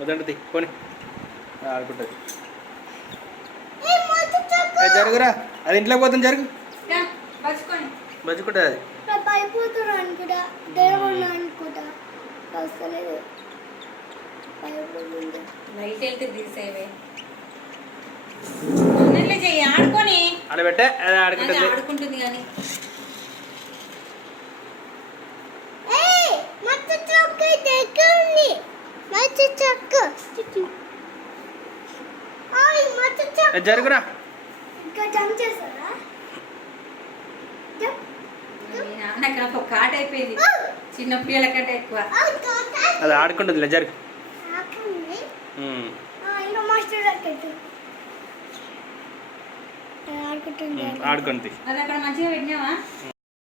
వదండి కొని ఆడుకుంటుంది. జరుగురా, అది ఇంట్లోకి పోతుంది. జరుగు బజ్జుకుంటుంది. అది ఆడబెట్టే అది ఆడుకుంటుంది కానీ జరుగురా. నాకు కాట అయిపోయింది, చిన్న పిల్లల కంటే ఎక్కువ. అది ఆడుకుంటుంది. జరుగు ఆడుకుంటుంది. అది అక్కడ మంచిగా పెట్టినావా?